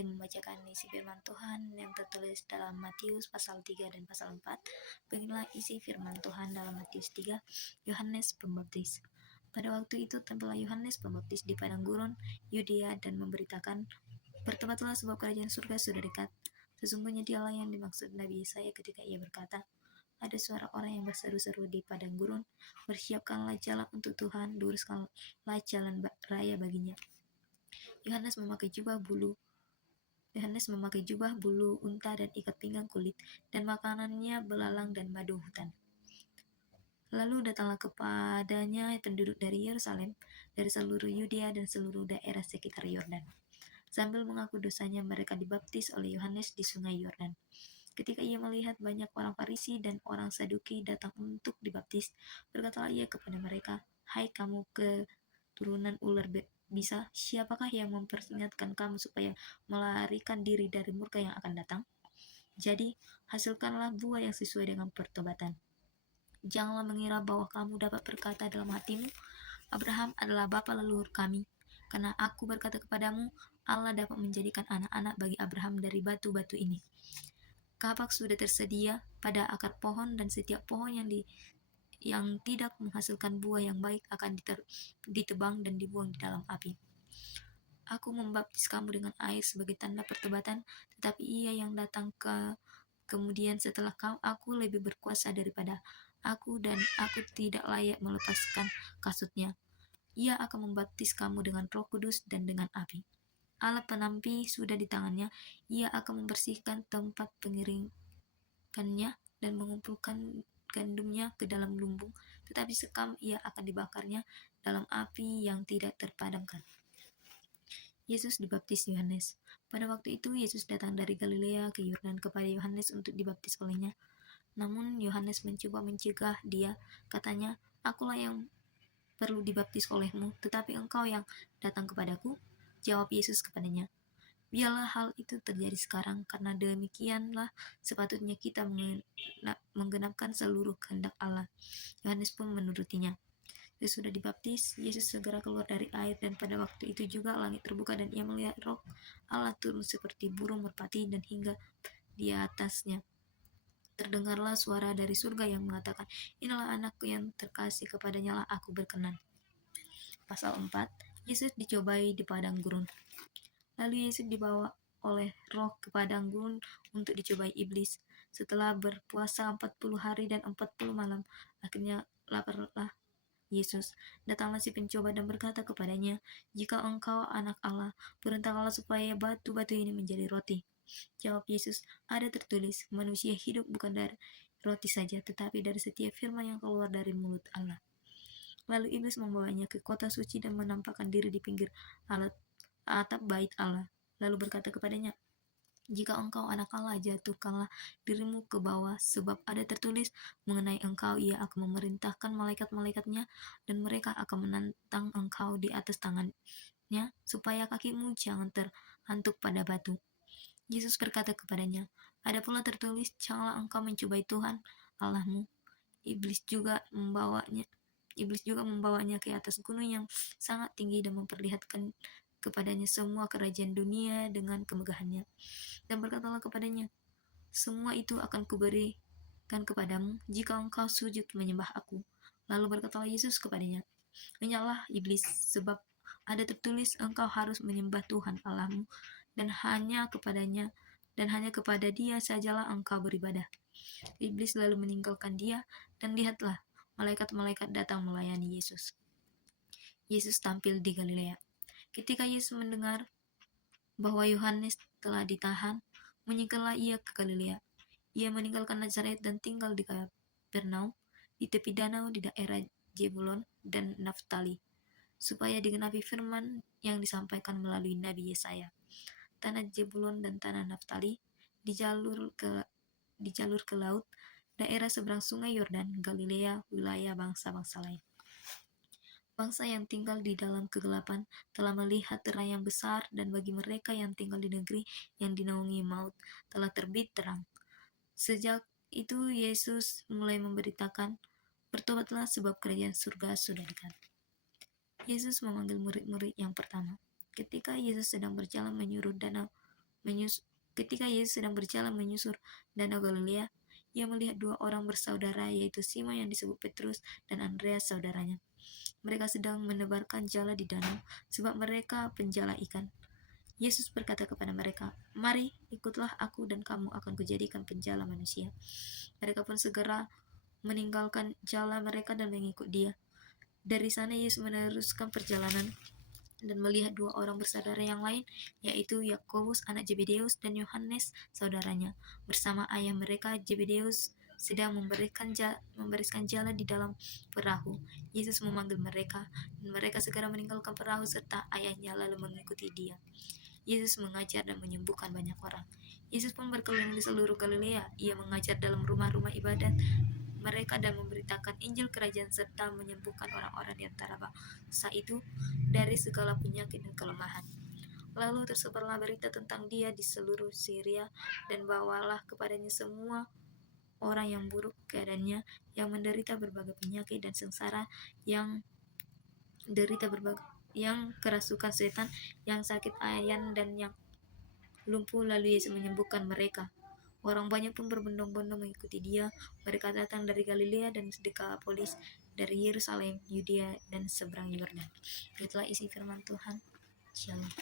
kembali membacakan isi firman Tuhan yang tertulis dalam Matius pasal 3 dan pasal 4. Beginilah isi firman Tuhan dalam Matius 3, Yohanes Pembaptis. Pada waktu itu tampillah Yohanes Pembaptis di padang gurun Yudea dan memberitakan, "Bertobatlah sebab kerajaan surga sudah dekat." Sesungguhnya dialah yang dimaksud Nabi Yesaya ketika ia berkata, "Ada suara orang yang berseru-seru di padang gurun, bersiapkanlah jalan untuk Tuhan, luruskanlah jalan raya baginya." Yohanes memakai jubah bulu unta dan ikat pinggang kulit, dan makanannya belalang dan madu hutan. Lalu datanglah kepadanya penduduk dari Yerusalem, dari seluruh Yudea dan seluruh daerah sekitar Yordan. Sambil mengaku dosanya, mereka dibaptis oleh Yohanes di sungai Yordan. Ketika ia melihat banyak orang Farisi dan orang Saduki datang untuk dibaptis, berkatalah ia kepada mereka, "Hai kamu keturunan ular bisa, siapakah yang memperingatkan kamu supaya melarikan diri dari murka yang akan datang? Jadi, hasilkanlah buah yang sesuai dengan pertobatan. Janganlah mengira bahwa kamu dapat berkata dalam hatimu, Abraham adalah bapa leluhur kami. Karena aku berkata kepadamu, Allah dapat menjadikan anak-anak bagi Abraham dari batu-batu ini. Kapak sudah tersedia pada akar pohon, dan setiap pohon yang tidak menghasilkan buah yang baik akan ditebang dan dibuang di dalam api. Aku membaptis kamu dengan air sebagai tanda pertobatan, tetapi ia yang datang kemudian setelah aku lebih berkuasa daripada aku, dan aku tidak layak melepaskan kasutnya. Ia akan membaptis kamu dengan Roh Kudus dan dengan api. Alat penampi sudah di tangannya, ia akan membersihkan tempat pengiringannya dan mengumpulkan gandumnya ke dalam lumbung, tetapi sekam ia akan dibakarnya dalam api yang tidak terpadamkan. Yesus dibaptis Yohanes. Pada waktu itu Yesus datang dari Galilea ke Yordan kepada Yohanes untuk dibaptis olehnya. Namun Yohanes mencoba mencegah dia, katanya, "Akulah yang perlu dibaptis olehmu, tetapi engkau yang datang kepadaku?" Jawab Yesus kepadanya, "Biarlah hal itu terjadi sekarang, karena demikianlah sepatutnya kita menggenapkan seluruh kehendak Allah." Yohanes pun menurutinya. Sesudah dibaptis, Yesus segera keluar dari air, dan pada waktu itu juga langit terbuka dan ia melihat Roh Allah turun seperti burung merpati dan hingga di atasnya. Terdengarlah suara dari surga yang mengatakan, "Inilah anakku yang terkasih, kepadanya lah aku berkenan." Pasal 4, Yesus dicobai di padang gurun. Lalu Yesus dibawa oleh Roh ke padang gurun untuk dicobai iblis. Setelah berpuasa 40 hari dan 40 malam, akhirnya laparlah Yesus. Datanglah si pencoba dan berkata kepadanya, "Jika engkau anak Allah, perintahkanlah supaya batu-batu ini menjadi roti." Jawab Yesus, "Ada tertulis, manusia hidup bukan dari roti saja, tetapi dari setiap firman yang keluar dari mulut Allah." Lalu iblis membawanya ke kota suci dan menampakkan diri di pinggir atap bait Allah. Lalu berkata kepadanya, "Jika engkau anak Allah, jatuhkanlah dirimu ke bawah, sebab ada tertulis mengenai engkau, ia akan memerintahkan malaikat-malaikatnya, dan mereka akan menantang engkau di atas tangannya, supaya kakimu jangan terhantuk pada batu." Yesus berkata kepadanya, "Ada pula tertulis, janganlah engkau mencobai Tuhan Allahmu." Iblis juga membawanya ke atas gunung yang sangat tinggi dan memperlihatkan kepadanya semua kerajaan dunia dengan kemegahannya. Dan berkatalah kepadanya, "Semua itu akan kuberikan kepadamu jika engkau sujud menyembah aku." Lalu berkatalah Yesus kepadanya, "Enyahlah iblis, sebab ada tertulis, engkau harus menyembah Tuhan Allahmu, dan hanya kepada Dia sajalah engkau beribadah." Iblis lalu meninggalkan dia, dan lihatlah, malaikat-malaikat datang melayani Yesus. Yesus tampil di Galilea. Ketika Yesus mendengar bahwa Yohanes telah ditahan, menyingkirlah ia ke Galilea. Ia meninggalkan Nazaret dan tinggal di Kapernaum, di tepi danau di daerah Zebulon dan Naftali, supaya digenapi firman yang disampaikan melalui Nabi Yesaya. Tanah Zebulon dan tanah Naftali, di jalur ke laut, daerah seberang sungai Yordan, Galilea, wilayah bangsa-bangsa lain. Bangsa yang tinggal di dalam kegelapan telah melihat terang yang besar, dan bagi mereka yang tinggal di negeri yang dinaungi maut telah terbit terang. Sejak itu Yesus mulai memberitakan, "Bertobatlah sebab kerajaan surga sudah dekat." Yesus memanggil murid-murid yang pertama. Ketika Yesus sedang berjalan menyusuri danau Ketika Yesus sedang berjalan menyusur danau Galilea, ia melihat dua orang bersaudara, yaitu Simon yang disebut Petrus dan Andreas saudaranya. Mereka sedang menebarkan jala di danau, sebab mereka penjala ikan. Yesus berkata kepada mereka, "Mari, ikutlah aku dan kamu akan kujadikan penjala manusia." Mereka pun segera meninggalkan jala mereka dan mengikut dia. Dari sana Yesus meneruskan perjalanan dan melihat dua orang bersaudara yang lain, yaitu Yakobus anak Zebedeus dan Yohanes saudaranya, bersama ayah mereka Zebedeus sedang membereskan jala di dalam perahu. Yesus memanggil mereka, dan mereka segera meninggalkan perahu serta ayahnya lalu mengikuti dia. Yesus mengajar dan menyembuhkan banyak orang. Yesus pun berkeliling di seluruh Galilea. Ia mengajar dalam rumah-rumah ibadat mereka dan memberitakan Injil Kerajaan serta menyembuhkan orang-orang di antara bangsa itu dari segala penyakit dan kelemahan. Lalu tersebarlah berita tentang dia di seluruh Syria, dan bawalah kepadanya semua orang yang buruk keadaannya, yang menderita berbagai penyakit dan sengsara, yang kerasukan setan, yang sakit ayan, dan yang lumpuh. Lalu Yesus menyembuhkan mereka. Orang banyak pun berbondong-bondong mengikuti dia. Mereka datang dari Galilea dan Dekapolis, dari Yerusalem, Yudea, dan seberang Yordan. Itulah isi firman Tuhan. Shalom.